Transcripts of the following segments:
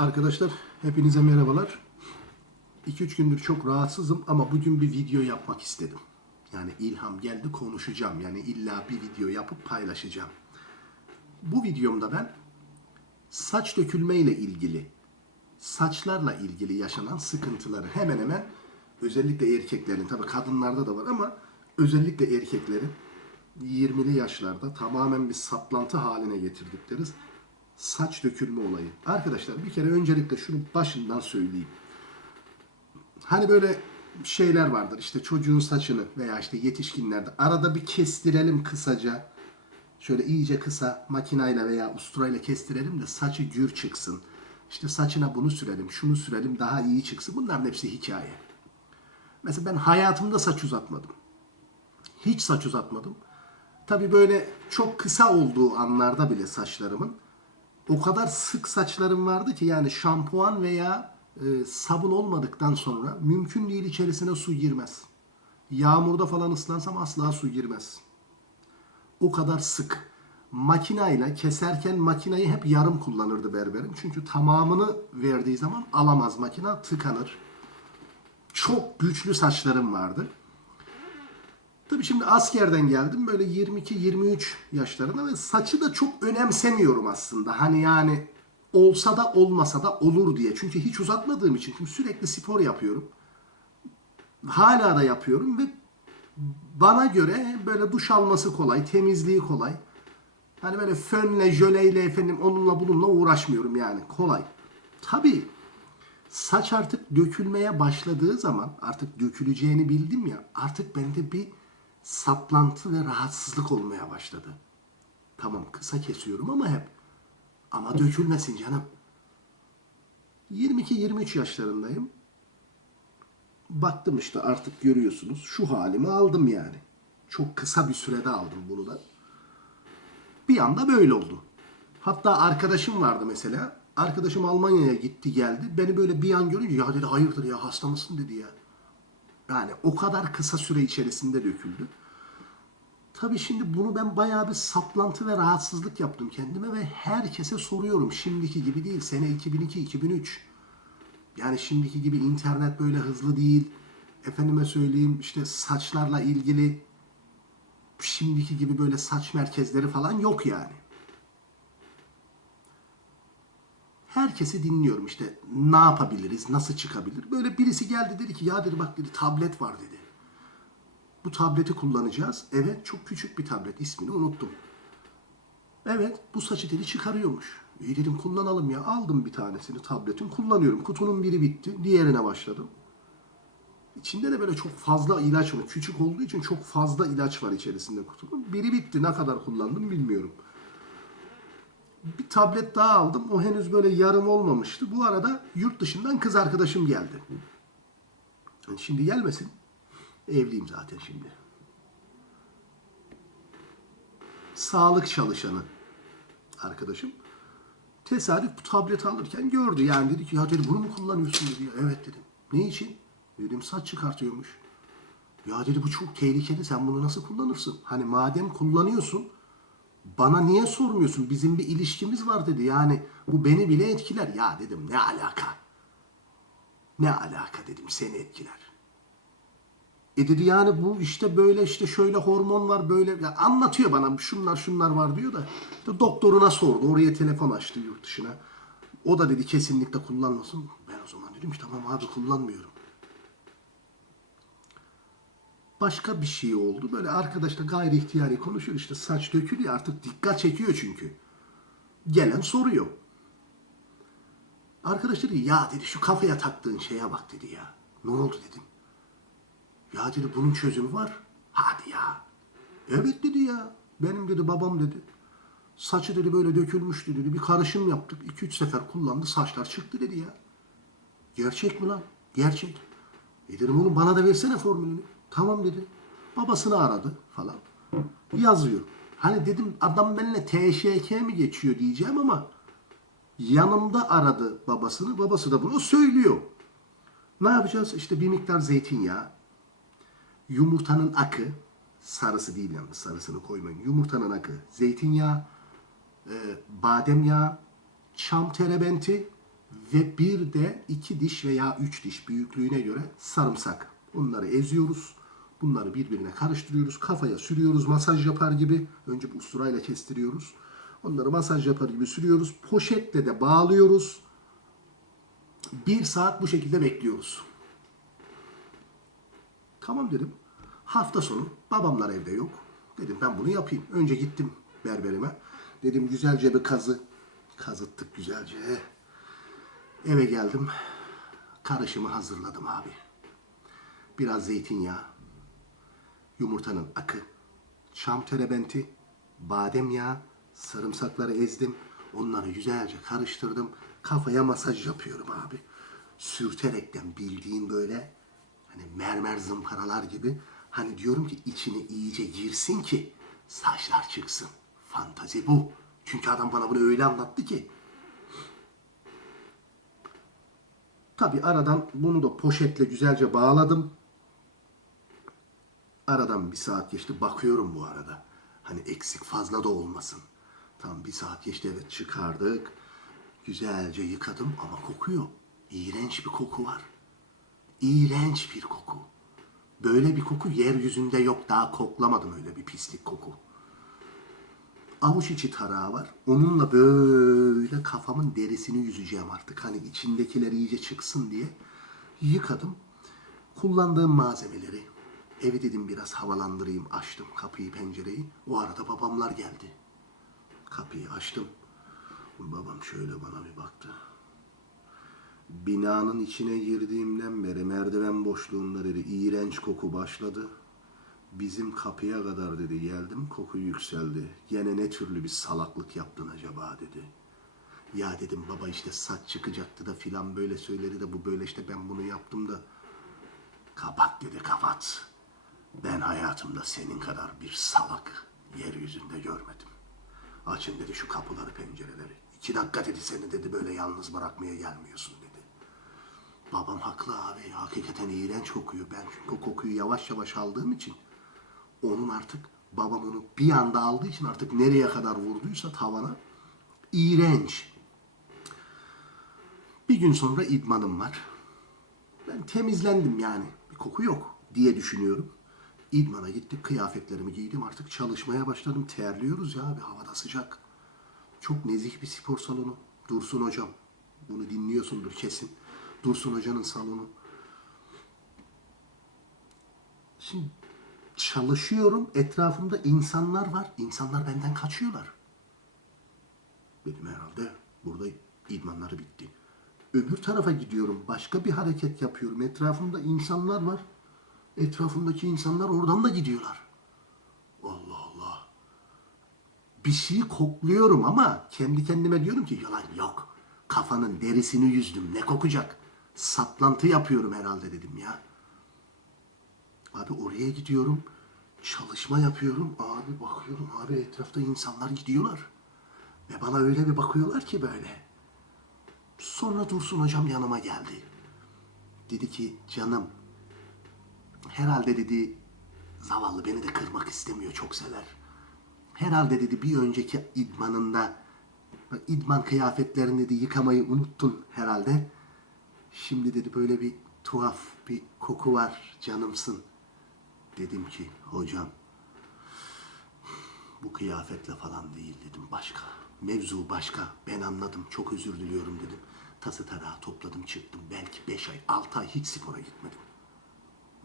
Arkadaşlar hepinize merhabalar. 2-3 gündür çok rahatsızım ama bugün bir video yapmak istedim. Yani ilham geldi konuşacağım. Yani illa bir video yapıp paylaşacağım. Bu videomda ben saç dökülme ile ilgili, saçlarla ilgili yaşanan sıkıntıları hemen hemen özellikle erkeklerin, tabii kadınlarda da var ama özellikle erkeklerin 20'li yaşlarda tamamen bir saplantı haline getirdikleri saç dökülme olayı. Arkadaşlar bir kere öncelikle şunu başından söyleyeyim. Hani böyle şeyler vardır işte çocuğun saçını veya işte yetişkinlerde arada bir kestirelim kısaca. Şöyle iyice kısa makinayla veya usturayla kestirelim de saçı gür çıksın. İşte saçına bunu sürelim, şunu sürelim daha iyi çıksın. Bunların hepsi hikaye. Mesela ben hayatımda saç uzatmadım. Hiç saç uzatmadım. Tabii böyle çok kısa olduğu anlarda bile saçlarımın o kadar sık saçlarım vardı ki yani şampuan veya e, sabun olmadıktan sonra mümkün değil içerisine su girmez. Yağmurda falan ıslansam asla su girmez. O kadar sık. Makinayla keserken makinayı hep yarım kullanırdı berberim. Çünkü tamamını verdiği zaman alamaz makina tıkanır. Çok güçlü saçlarım vardı. Tabii şimdi askerden geldim böyle 22-23 yaşlarında ve saçı da çok önemsemiyorum aslında. Hani yani olsa da olmasa da olur diye. Çünkü hiç uzatmadığım için çünkü sürekli spor yapıyorum. Hala da yapıyorum ve bana göre böyle duş alması kolay, temizliği kolay. Hani böyle fönle, jöleyle efendim onunla bununla uğraşmıyorum yani kolay. Tabii saç artık dökülmeye başladığı zaman artık döküleceğini bildim ya artık bende bir saplantı ve rahatsızlık olmaya başladı. Tamam kısa kesiyorum ama hep. Ama dökülmesin canım. 22-23 yaşlarındayım. Baktım işte artık görüyorsunuz. Şu halimi aldım yani. Çok kısa bir sürede aldım bunu da. Bir anda böyle oldu. Hatta arkadaşım vardı mesela. Arkadaşım Almanya'ya gitti geldi. Beni böyle bir an görünce ya dedi hayırdır ya hasta mısın dedi ya. Yani o kadar kısa süre içerisinde döküldü. Tabii şimdi bunu ben bayağı bir saplantı ve rahatsızlık yaptım kendime ve herkese soruyorum. Şimdiki gibi değil. Sene 2002-2003. Yani şimdiki gibi internet böyle hızlı değil. Efendime söyleyeyim işte saçlarla ilgili şimdiki gibi böyle saç merkezleri falan yok yani. Herkesi dinliyorum işte ne yapabiliriz, nasıl çıkabilir. Böyle birisi geldi dedi ki ya dedi bak dedi tablet var dedi. Bu tableti kullanacağız. Evet çok küçük bir tablet ismini unuttum. Evet bu saçı dedi çıkarıyormuş. İyi dedim kullanalım ya. Aldım bir tanesini tabletin kullanıyorum. Kutunun biri bitti. Diğerine başladım. İçinde de böyle çok fazla ilaç var. Küçük olduğu için çok fazla ilaç var içerisinde kutunun. Biri bitti. Ne kadar kullandım bilmiyorum. Bir tablet daha aldım. O henüz böyle yarım olmamıştı. Bu arada yurt dışından kız arkadaşım geldi. Şimdi gelmesin. Evliyim zaten şimdi. Sağlık çalışanı arkadaşım. Tesadüf bu tableti alırken gördü. Yani dedi ki ya dedi bunu mu kullanıyorsun dedi. Evet dedim. Ne için? Dedim saç çıkartıyormuş. Ya dedi bu çok tehlikeli. Sen bunu nasıl kullanırsın? Hani madem kullanıyorsun bana niye sormuyorsun? Bizim bir ilişkimiz var dedi. Yani bu beni bile etkiler. Ya dedim ne alaka? Ne alaka dedim seni etkiler. E dedi yani bu işte böyle işte şöyle hormon var böyle ya anlatıyor bana şunlar şunlar var diyor da işte doktoruna sordu oraya telefon açtı yurt dışına. O da dedi kesinlikle kullanmasın. Ben o zaman dedim ki tamam abi kullanmıyorum. Başka bir şey oldu. Böyle arkadaşla gayri ihtiyari konuşuyor işte saç dökülüyor artık dikkat çekiyor çünkü. Gelen soruyor. Arkadaş dedi ya dedi şu kafaya taktığın şeye bak dedi ya. Ne oldu dedim. Ya dedi bunun çözümü var. Hadi ya. Evet dedi ya. Benim dedi babam dedi. Saçı dedi böyle dökülmüştü dedi. Bir karışım yaptık. 2-3 sefer kullandı. Saçlar çıktı dedi ya. Gerçek mi lan? Gerçek. E dedim oğlum bana da versene formülünü. Tamam dedi. Babasını aradı falan. Yazıyor. Hani dedim adam benimle TŞK mi geçiyor diyeceğim ama yanımda aradı babasını. Babası da bunu söylüyor. Ne yapacağız? İşte bir miktar zeytinyağı, yumurtanın akı, sarısı değil yalnız sarısını koymayın. Yumurtanın akı, zeytinyağı, e, badem yağı, çam terebenti Ve bir de iki diş veya üç diş büyüklüğüne göre sarımsak. Bunları eziyoruz. Bunları birbirine karıştırıyoruz. Kafaya sürüyoruz masaj yapar gibi. Önce bu usturayla kestiriyoruz. Onları masaj yapar gibi sürüyoruz. Poşetle de bağlıyoruz. Bir saat bu şekilde bekliyoruz. Tamam dedim. Hafta sonu babamlar evde yok. Dedim ben bunu yapayım. Önce gittim berberime. Dedim güzelce bir kazı. Kazıttık güzelce. Eve geldim. Karışımı hazırladım abi. Biraz zeytinyağı, yumurtanın akı, çam terebenti, badem yağı, sarımsakları ezdim. Onları güzelce karıştırdım. Kafaya masaj yapıyorum abi. Sürterekten bildiğin böyle hani mermer zımparalar gibi. Hani diyorum ki içine iyice girsin ki saçlar çıksın. Fantazi bu. Çünkü adam bana bunu öyle anlattı ki. Tabi aradan bunu da poşetle güzelce bağladım. Aradan bir saat geçti. Bakıyorum bu arada. Hani eksik fazla da olmasın. Tam bir saat geçti evet çıkardık. Güzelce yıkadım ama kokuyor. İğrenç bir koku var. İğrenç bir koku. Böyle bir koku yeryüzünde yok. Daha koklamadım öyle bir pislik koku. Avuç içi tarağı var. Onunla böyle kafamın derisini yüzeceğim artık. Hani içindekiler iyice çıksın diye. Yıkadım. Kullandığım malzemeleri. Evi dedim biraz havalandırayım. Açtım kapıyı pencereyi. O arada babamlar geldi. Kapıyı açtım. Babam şöyle bana bir baktı. Binanın içine girdiğimden beri merdiven boşluğunda dedi iğrenç koku başladı. Bizim kapıya kadar dedi geldim koku yükseldi. Gene ne türlü bir salaklık yaptın acaba dedi. Ya dedim baba işte saç çıkacaktı da filan böyle söyledi de bu böyle işte ben bunu yaptım da. Kapat dedi kapat. Ben hayatımda senin kadar bir salak yeryüzünde görmedim. Açın dedi şu kapıları pencereleri. İki dakika dedi seni dedi böyle yalnız bırakmaya gelmiyorsun dedi. Babam haklı abi. Hakikaten iğrenç kokuyor. Ben çünkü o kokuyu yavaş yavaş aldığım için onun artık babam onu bir anda aldığı için artık nereye kadar vurduysa tavana iğrenç. Bir gün sonra idmanım var. Ben temizlendim yani. Bir koku yok diye düşünüyorum. İdmana gittik, kıyafetlerimi giydim. Artık çalışmaya başladım. Terliyoruz ya abi, havada sıcak. Çok nezih bir spor salonu. Dursun hocam. Bunu dinliyorsundur kesin. Dursun hocanın salonu. Şimdi çalışıyorum. Etrafımda insanlar var. İnsanlar benden kaçıyorlar. Benim herhalde burada idmanları bitti. Öbür tarafa gidiyorum. Başka bir hareket yapıyorum. Etrafımda insanlar var. Etrafımdaki insanlar oradan da gidiyorlar. Allah Allah. Bir şeyi kokluyorum ama kendi kendime diyorum ki yalan yok. Kafanın derisini yüzdüm. Ne kokacak? Saplantı yapıyorum herhalde dedim ya. Abi oraya gidiyorum. Çalışma yapıyorum. Abi bakıyorum. Abi etrafta insanlar gidiyorlar. Ve bana öyle bir bakıyorlar ki böyle. Sonra Dursun hocam yanıma geldi. Dedi ki canım herhalde dedi zavallı beni de kırmak istemiyor çok sever. Herhalde dedi bir önceki idmanında idman kıyafetlerini dedi yıkamayı unuttun herhalde. Şimdi dedi böyle bir tuhaf bir koku var canımsın. Dedim ki hocam bu kıyafetle falan değil dedim başka. Mevzu başka. Ben anladım. Çok özür diliyorum dedim. Tası tarağı topladım çıktım. Belki beş ay, altı ay hiç spora gitmedim.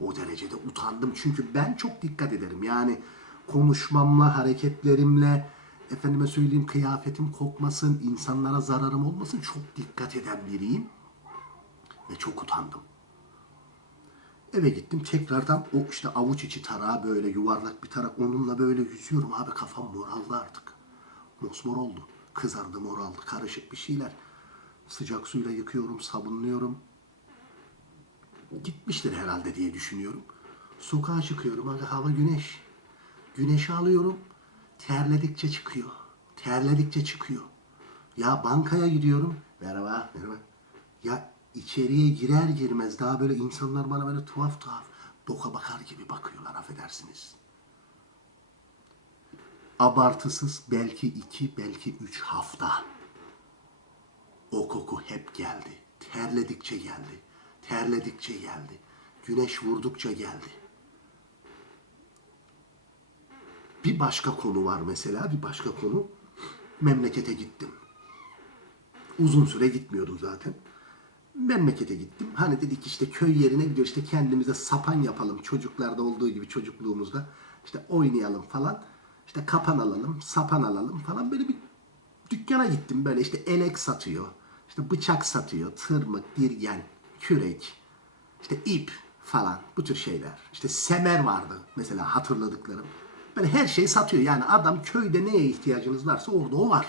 O derecede utandım. Çünkü ben çok dikkat ederim. Yani konuşmamla, hareketlerimle, efendime söyleyeyim kıyafetim kokmasın, insanlara zararım olmasın çok dikkat eden biriyim. Ve çok utandım. Eve gittim tekrardan o işte avuç içi tarağı böyle yuvarlak bir tarak onunla böyle yüzüyorum abi kafam moraldı artık. Mosmor oldu. Kızardı moraldı karışık bir şeyler. Sıcak suyla yıkıyorum sabunluyorum. Gitmiştir herhalde diye düşünüyorum. Sokağa çıkıyorum aga hava güneş. Güneşi alıyorum. Terledikçe çıkıyor. Terledikçe çıkıyor. Ya bankaya gidiyorum. Merhaba, merhaba. Ya içeriye girer girmez daha böyle insanlar bana böyle tuhaf tuhaf boka bakar gibi bakıyorlar affedersiniz. Abartısız belki iki belki üç hafta. O koku hep geldi. Terledikçe geldi. Terledikçe geldi. Güneş vurdukça geldi. Bir başka konu var mesela, bir başka konu. Memlekete gittim. Uzun süre gitmiyordum zaten. Memlekete gittim. Hani dedik işte köy yerine gidiyor işte kendimize sapan yapalım. Çocuklarda olduğu gibi çocukluğumuzda işte oynayalım falan. İşte kapan alalım, sapan alalım falan. Böyle bir dükkana gittim böyle işte elek satıyor. işte bıçak satıyor, tırmık, dirgen, kürek, işte ip falan bu tür şeyler. İşte semer vardı mesela hatırladıklarım. Böyle her şey satıyor yani adam köyde neye ihtiyacınız varsa orada o var.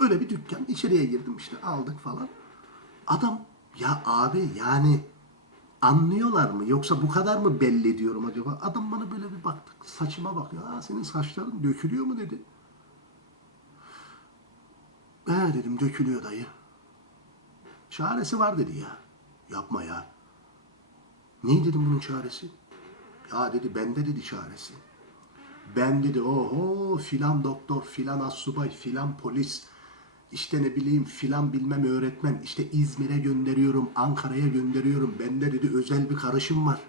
Öyle bir dükkan içeriye girdim işte aldık falan. Adam ya abi yani anlıyorlar mı yoksa bu kadar mı belli diyorum acaba? Adam bana böyle bir baktı saçıma bakıyor. Aa senin saçların dökülüyor mu dedi. He dedim dökülüyor dayı. Çaresi var dedi ya. Yapma ya. Ne dedim bunun çaresi? Ya dedi bende dedi çaresi. Ben dedi oho filan doktor filan assubay filan polis işte ne bileyim filan bilmem öğretmen işte İzmir'e gönderiyorum Ankara'ya gönderiyorum bende dedi özel bir karışım var.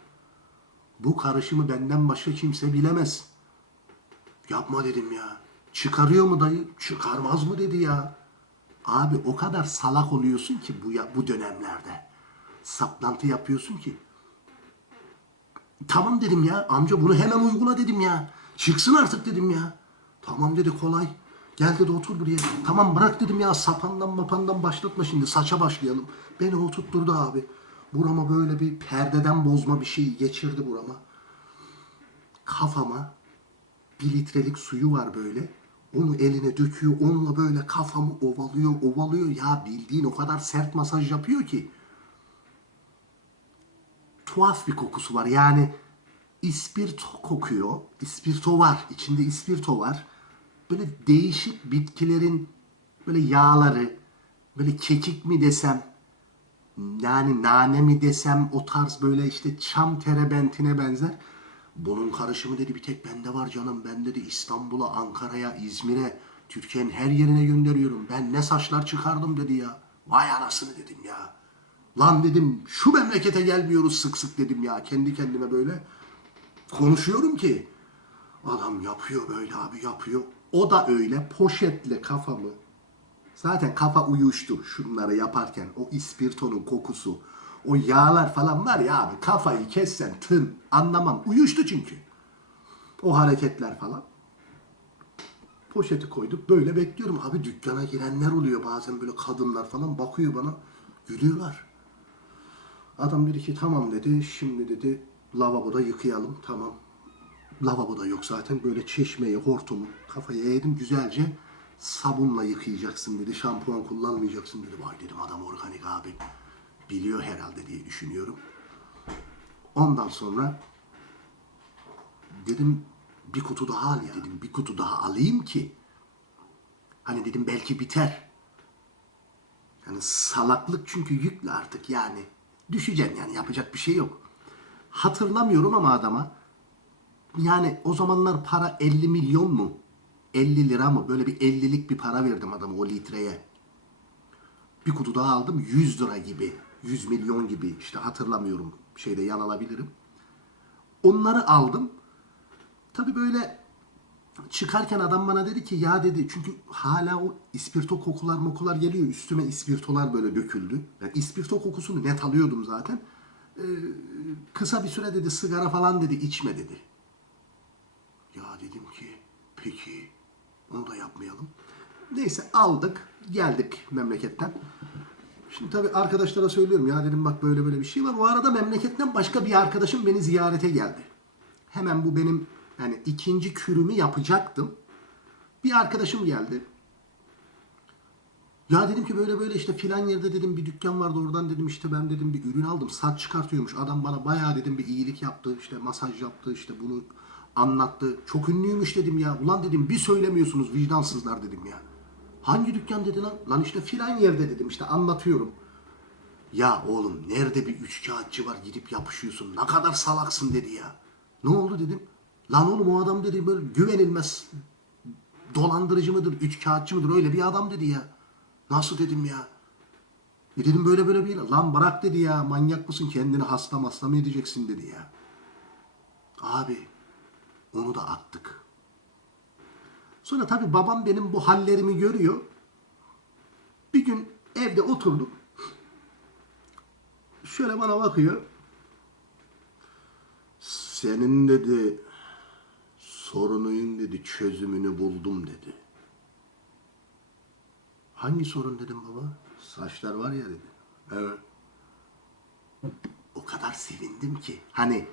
Bu karışımı benden başka kimse bilemez. Yapma dedim ya. Çıkarıyor mu dayı? Çıkarmaz mı dedi ya. Abi o kadar salak oluyorsun ki bu bu dönemlerde. Saplantı yapıyorsun ki. Tamam dedim ya. Amca bunu hemen uygula dedim ya. Çıksın artık dedim ya. Tamam dedi kolay. Gel dedi otur buraya. Tamam bırak dedim ya sapandan mapandan başlatma şimdi saça başlayalım. Beni oturtturdu abi. Burama böyle bir perdeden bozma bir şey geçirdi burama. Kafama bir litrelik suyu var böyle. Onu eline döküyor. Onunla böyle kafamı ovalıyor, ovalıyor. Ya bildiğin o kadar sert masaj yapıyor ki. Tuhaf bir kokusu var. Yani ispirto kokuyor. İspirto var. İçinde ispirto var. Böyle değişik bitkilerin böyle yağları, böyle kekik mi desem, yani nane mi desem o tarz böyle işte çam terebentine benzer. Bunun karışımı dedi bir tek bende var canım. Ben dedi İstanbul'a, Ankara'ya, İzmir'e, Türkiye'nin her yerine gönderiyorum. Ben ne saçlar çıkardım dedi ya. Vay anasını dedim ya. Lan dedim şu memlekete gelmiyoruz sık sık dedim ya. Kendi kendime böyle konuşuyorum ki. Adam yapıyor böyle abi yapıyor. O da öyle poşetle kafamı Zaten kafa uyuştu şunları yaparken. O ispirtonun kokusu, o yağlar falan var ya abi kafayı kessen tın anlamam. Uyuştu çünkü. O hareketler falan. Poşeti koyduk böyle bekliyorum. Abi dükkana girenler oluyor bazen böyle kadınlar falan bakıyor bana gülüyorlar. Adam dedi ki tamam dedi şimdi dedi lavaboda yıkayalım tamam. Lavaboda yok zaten böyle çeşmeyi hortumu kafaya eğdim güzelce sabunla yıkayacaksın dedi. Şampuan kullanmayacaksın dedi. Vay dedim adam organik abi. Biliyor herhalde diye düşünüyorum. Ondan sonra dedim bir kutu daha al ya dedim. Bir kutu daha alayım ki hani dedim belki biter. Yani salaklık çünkü yüklü artık yani. Düşeceksin yani yapacak bir şey yok. Hatırlamıyorum ama adama yani o zamanlar para 50 milyon mu? 50 lira mı? Böyle bir 50'lik bir para verdim adama o litreye. Bir kutu daha aldım 100 lira gibi. 100 milyon gibi işte hatırlamıyorum. Şeyde yanılabilirim. Onları aldım. Tabii böyle çıkarken adam bana dedi ki ya dedi çünkü hala o ispirto kokular mokular geliyor. Üstüme ispirtolar böyle döküldü. Ben ispirto kokusunu net alıyordum zaten. Ee, kısa bir süre dedi sigara falan dedi içme dedi. Ya dedim ki peki onu da yapmayalım. Neyse aldık geldik memleketten. Şimdi tabii arkadaşlara söylüyorum ya dedim bak böyle böyle bir şey var. O arada memleketten başka bir arkadaşım beni ziyarete geldi. Hemen bu benim yani ikinci kürümü yapacaktım. Bir arkadaşım geldi. Ya dedim ki böyle böyle işte filan yerde dedim bir dükkan vardı oradan dedim işte ben dedim bir ürün aldım. Saç çıkartıyormuş. Adam bana bayağı dedim bir iyilik yaptı. işte masaj yaptı işte bunu anlattı. Çok ünlüymüş dedim ya. Ulan dedim bir söylemiyorsunuz vicdansızlar dedim ya. Hangi dükkan dedi lan? Lan işte filan yerde dedim işte anlatıyorum. Ya oğlum nerede bir üç kağıtçı var gidip yapışıyorsun. Ne kadar salaksın dedi ya. Ne oldu dedim. Lan oğlum o adam dedi böyle güvenilmez dolandırıcı mıdır, üç kağıtçı mıdır öyle bir adam dedi ya. Nasıl dedim ya? E dedim böyle böyle bir Lan bırak dedi ya manyak mısın kendini hasta hasta mı edeceksin dedi ya. Abi onu da attık. Sonra tabii babam benim bu hallerimi görüyor. Bir gün evde oturduk. Şöyle bana bakıyor. Senin dedi sorunun dedi çözümünü buldum dedi. Hangi sorun dedim baba? Saçlar var ya dedi. Evet. O kadar sevindim ki. Hani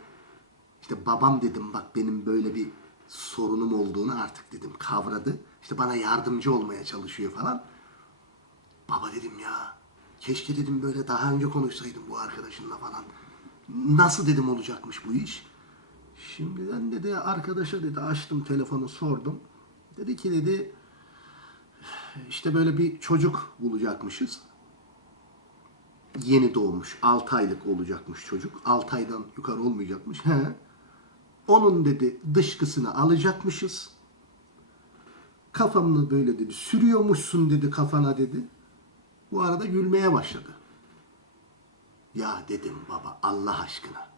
işte babam dedim bak benim böyle bir sorunum olduğunu artık dedim kavradı. İşte bana yardımcı olmaya çalışıyor falan. Baba dedim ya keşke dedim böyle daha önce konuşsaydım bu arkadaşınla falan. Nasıl dedim olacakmış bu iş? Şimdiden dedi arkadaşa dedi açtım telefonu sordum. Dedi ki dedi işte böyle bir çocuk bulacakmışız. Yeni doğmuş. 6 aylık olacakmış çocuk. 6 aydan yukarı olmayacakmış. He. Onun dedi dışkısını alacakmışız. Kafamını böyle dedi sürüyormuşsun dedi kafana dedi. Bu arada gülmeye başladı. Ya dedim baba Allah aşkına.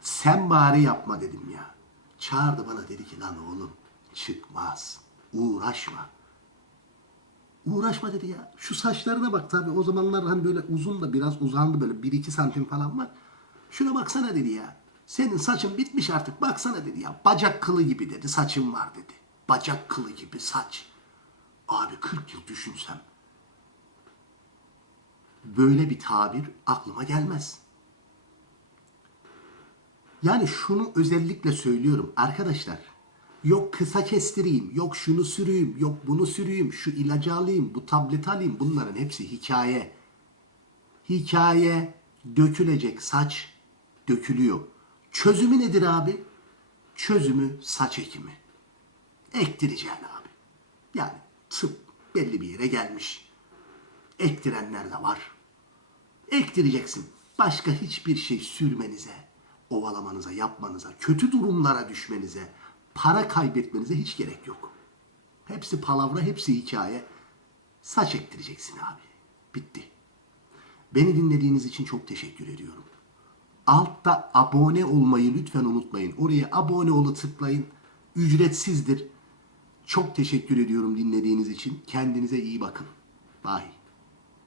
Sen bari yapma dedim ya. Çağırdı bana dedi ki lan oğlum çıkmaz. Uğraşma. Uğraşma dedi ya. Şu saçlarına bak tabi o zamanlar hani böyle uzun da biraz uzandı böyle 1-2 santim falan var. Şuna baksana dedi ya. Senin saçın bitmiş artık baksana dedi ya. Bacak kılı gibi dedi saçın var dedi. Bacak kılı gibi saç. Abi 40 yıl düşünsem. Böyle bir tabir aklıma gelmez. Yani şunu özellikle söylüyorum arkadaşlar. Yok kısa kestireyim, yok şunu süreyim, yok bunu süreyim, şu ilacı alayım, bu tableti alayım. Bunların hepsi hikaye. Hikaye, dökülecek saç dökülüyor. Çözümü nedir abi? Çözümü saç ekimi. Ektireceksin abi. Yani tıp belli bir yere gelmiş. Ektirenler de var. Ektireceksin. Başka hiçbir şey sürmenize, ovalamanıza, yapmanıza, kötü durumlara düşmenize, para kaybetmenize hiç gerek yok. Hepsi palavra, hepsi hikaye. Saç ektireceksin abi. Bitti. Beni dinlediğiniz için çok teşekkür ediyorum. Altta abone olmayı lütfen unutmayın. Oraya abone olu tıklayın. Ücretsizdir. Çok teşekkür ediyorum dinlediğiniz için. Kendinize iyi bakın. Bye.